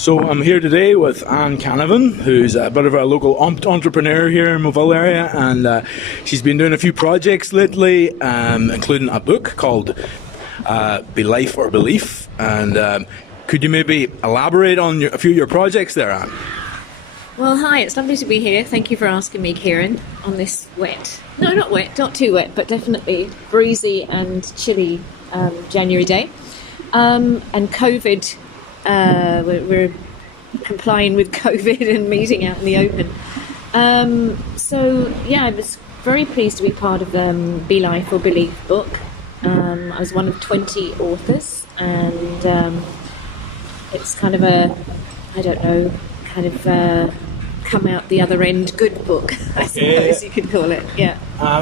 So I'm here today with Anne Canavan, who's a bit of a local entrepreneur here in Moville area, and she's been doing a few projects lately, including a book called Belife or Belief. And could you maybe elaborate on a few of your projects there, Anne? Well, hi, it's lovely to be here. Thank you for asking me, Kieran, on this not too wet, but definitely breezy and chilly January day. And COVID, we're complying with COVID and meeting out in the open. So, yeah, I was very pleased to be part of Belife or Belief book. I was one of 20 authors, and it's kind of come out the other end good book, I suppose you could call it. Yeah.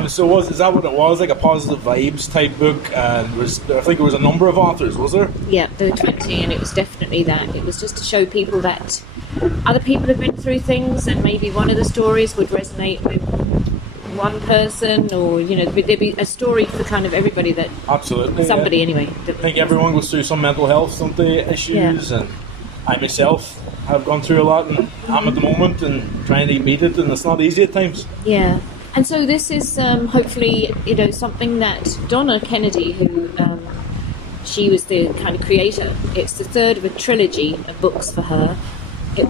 So is that what it was, like a positive vibes type book? I think there was a number of authors, was there? Yeah, there were 20, and it was definitely that. It was just to show people that other people have been through things, and maybe one of the stories would resonate with one person, or there'd be a story for kind of everybody. That absolutely somebody anyway. I think everyone goes through some mental health, don't they, issues, and I myself have gone through a lot, and I'm at the moment and trying to beat it, and it's not easy at times. Yeah, and so this is hopefully something that Donna Kennedy, who she was the kind of creator. It's the third of a trilogy of books for her.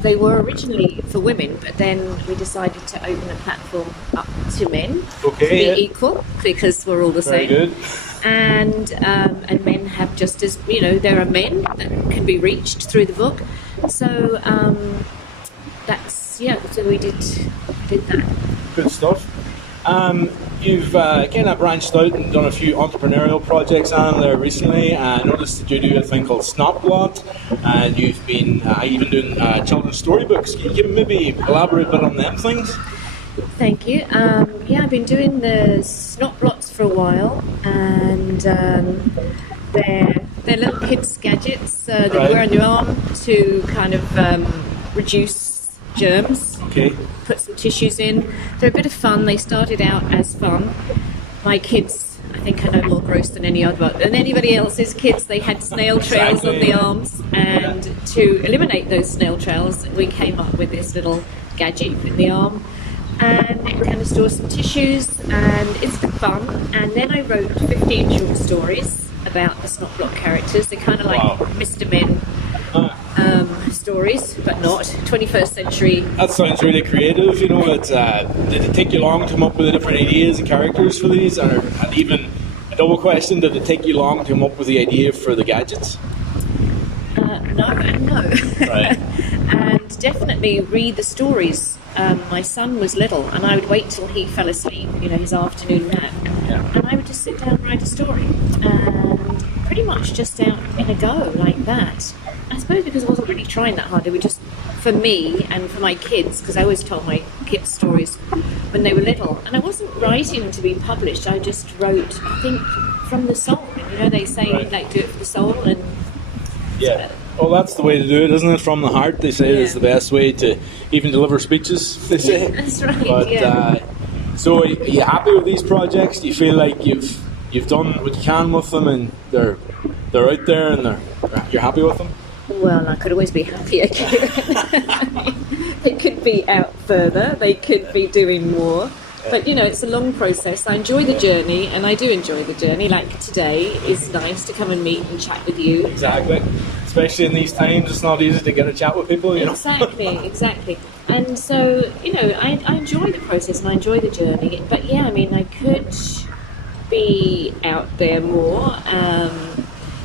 They were originally for women, but then we decided to open a platform up to men to be equal, because we're all the same. Very good. And men have just as there are men that can be reached through the book. So so we did that. Good stuff. You've kind of branched out and done a few entrepreneurial projects on there recently. I noticed that you do a thing called Snapblot, and you've been even doing children's storybooks. Can you maybe elaborate a bit on them things? Thank you. I've been doing the snotblots for a while, and they're little kids' gadgets that you wear on your arm to kind of reduce germs. Okay. Put some tissues in. They're a bit of fun. They started out as fun. My kids, I think, are no more gross than anybody else's kids. They had snail trails on the arms, and to eliminate those snail trails, we came up with this little gadget in the arm. And it kind of stores some tissues, and it's fun. And then I wrote 15 short stories about the snotblot characters. They're kind of like Mr. Men stories, but not 21st century. That sounds really creative. Did it take you long to come up with the different ideas and characters for these? And even a double question, did it take you long to come up with the idea for the gadgets? No and no. Right. And definitely read the stories. My son was little, and I would wait till he fell asleep, his afternoon nap, and I would just sit down and write a story, and pretty much just out in a go like that. I suppose because I wasn't really trying that hard. It was just for me and for my kids, because I always told my kids stories when they were little, and I wasn't writing to be published. I just wrote, I think, from the soul. They say do it for the soul, and well, that's the way to do it, isn't it? From the heart, they say, is the best way to even deliver speeches, they say. That's right. But so are you happy with these projects? Do you feel like you've done what you can with them, and they're out there, and you're happy with them? Well, I could always be happier. They could be out further. They could be doing more. But, it's a long process. I enjoy the journey, and I do enjoy the journey. Like today is nice to come and meet and chat with you. Exactly. Especially in these times, it's not easy to get a chat with people, Exactly. And so, I enjoy the process and I enjoy the journey. But, I could be out there more.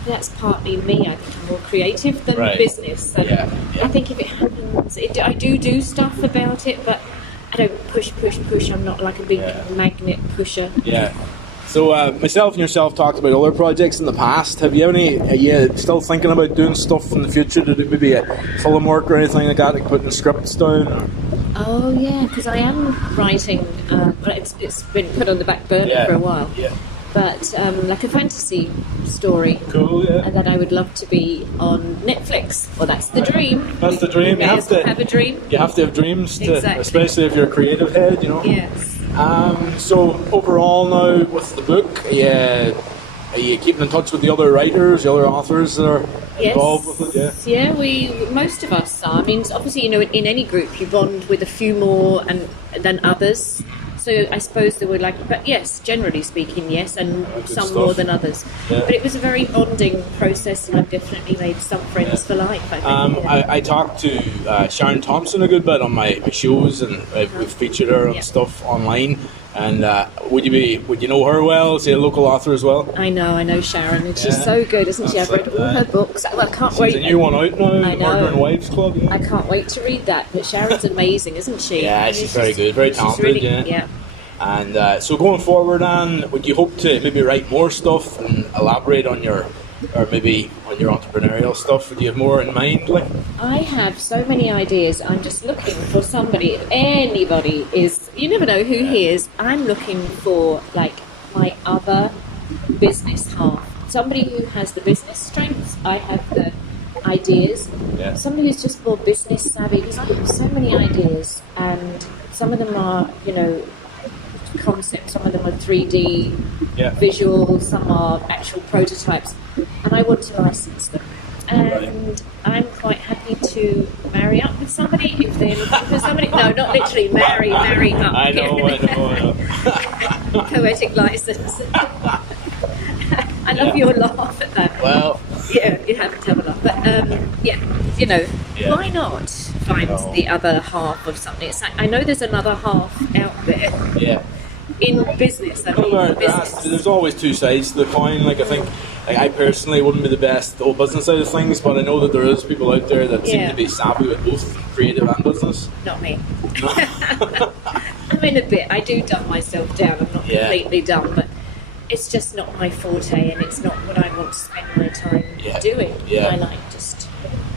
That's partly me. I think I'm more creative than business. And I think if it happens, I do stuff about it, but I don't push. I'm not like a big magnet pusher. Yeah. So myself and yourself talked about other projects in the past. Have you are you still thinking about doing stuff in the future? Did it maybe a film work or anything like that, like putting scripts down? Or? Oh yeah, because I am writing, but it's been put on the back burner for a while. Yeah. But like a fantasy story. Cool, yeah. And that I would love to be on Netflix. Well, that's the dream. That's the dream. You have to have a dream. You have to have dreams, especially if you're a creative head, Yes. So overall now with the book, are you keeping in touch with the other writers, the other authors that are involved with it? Yeah, most of us are. I mean, obviously, in any group you bond with a few more than others. So I suppose there were but yes, generally speaking, yes, and some stuff. more than others. Yeah. But it was a very bonding process, and I've definitely made some friends for life. I think. I talked to Sharon Thompson a good bit on my shows, and we've featured her on stuff online. And would you know her well? Is she a local author as well? I know Sharon, and she's so good, isn't she? I've read all her books. Well, I can't wait. There's a new one out now, Murder and Wives Club. Yeah. I can't wait to read that. But Sharon's amazing, isn't she? Yeah, she's very good, very talented. Really, yeah. And so going forward, Anne, would you hope to maybe write more stuff and elaborate on your entrepreneurial stuff? Do you have more in mind? I have so many ideas. I'm just looking for somebody. If anybody is, you never know who he is. I'm looking for my other business half. Somebody who has the business strengths. I have the ideas. Yeah. Somebody who's just more business savvy, because I have so many ideas, and some of them are, concepts, some of them are 3D visuals, some are actual prototypes, and I want to license them. And I'm quite happy to marry up with somebody if they're looking for somebody. No, not literally marry up. I know. Poetic license. I love your laugh at that. Well, yeah, you have to have a laugh. But why not find the other half of something? It's I know there's another half out there. Yeah. In business, there's always two sides to the coin. I think, I personally wouldn't be the best at the whole business side of things, but I know that there is people out there that seem to be savvy with both creative and business. Not me. I'm in a bit. I do dumb myself down. I'm not completely dumb, but it's just not my forte, and it's not what I want to spend my time doing. Yeah. I like just.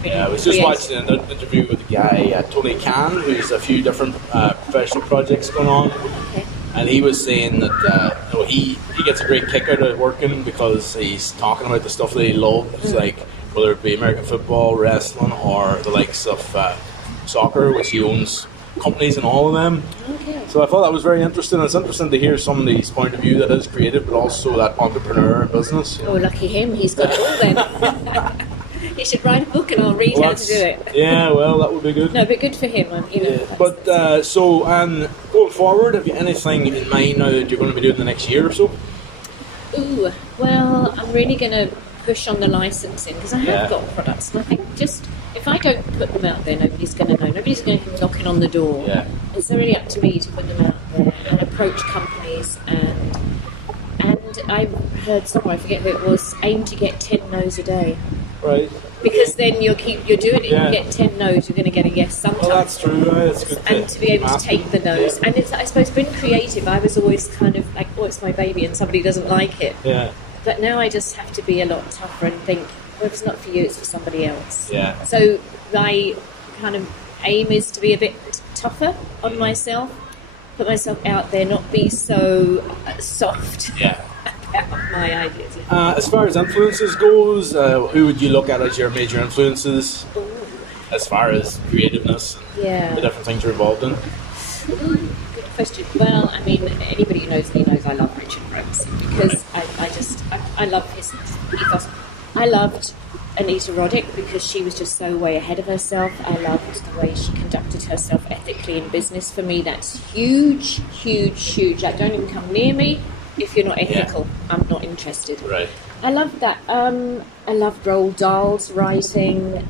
I was just watching an interview with a guy, Tony Khan, who's a few different professional projects going on. Okay. And he was saying that he gets a great kick out of working because he's talking about the stuff that he loves, whether it be American football, wrestling, or the likes of soccer, which he owns companies in all of them. Okay. So I thought that was very interesting. It's interesting to hear somebody's point of view that is creative, but also that entrepreneur in business. Oh, lucky him! He's got it all then. He should write a book and I'll read how to do it. Yeah, well, that would be good. No, but good for him. But so, going forward, have you anything in mind now that you're going to be doing the next year or so? Ooh, well, I'm really going to push on the licensing because I have got products. And I think if I don't put them out there, nobody's going to know. Nobody's going to come knocking on the door. Yeah. It's really up to me to put them out there and approach companies. And I heard somewhere, I forget who it was, aim to get 10 no's a day. Right. Because then you're doing it, you get 10 no's, you're going to get a yes sometimes. Well, that's true, right? It's good and to be able to take the no's. And I suppose being creative, I was always kind of like, it's my baby and somebody doesn't like it. Yeah. But now I just have to be a lot tougher and think, well, if it's not for you, it's for somebody else. Yeah. So my kind of aim is to be a bit tougher on myself, put myself out there, not be so soft. Yeah. My ideas. As far as influences goes, who would you look at as your major influences? Ooh. As far as creativeness and the different things you're involved in? Good question. Well, I mean, anybody who knows me knows I love Richard Branson because I love his ethos. I loved Anita Roddick because she was just so way ahead of herself. I loved the way she conducted herself ethically in business. For me, that's huge, huge, huge. Like, don't even come near me. If you're not ethical, I'm not interested. Right. I loved that. I loved Roald Dahl's writing.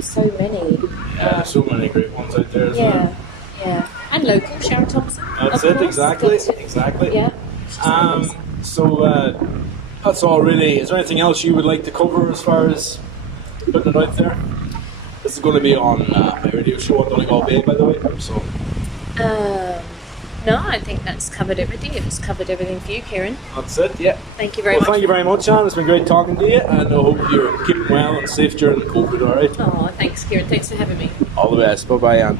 So many. Yeah, there's so many great ones out there as well. Yeah. And local, Sharon Thompson. That's it, exactly. Yeah. So that's all really. Is there anything else you would like to cover as far as putting it out there? This is going to be on my radio show on Donegal Bay, by the way. So. No, I think that's covered everything. It's covered everything for you, Kieran. That's it, yeah. Thank you very much. Thank you very much, Anne. It's been great talking to you, and I hope you're keeping well and safe during COVID, all right? Oh, thanks, Kieran. Thanks for having me. All the best. Bye-bye, Anne.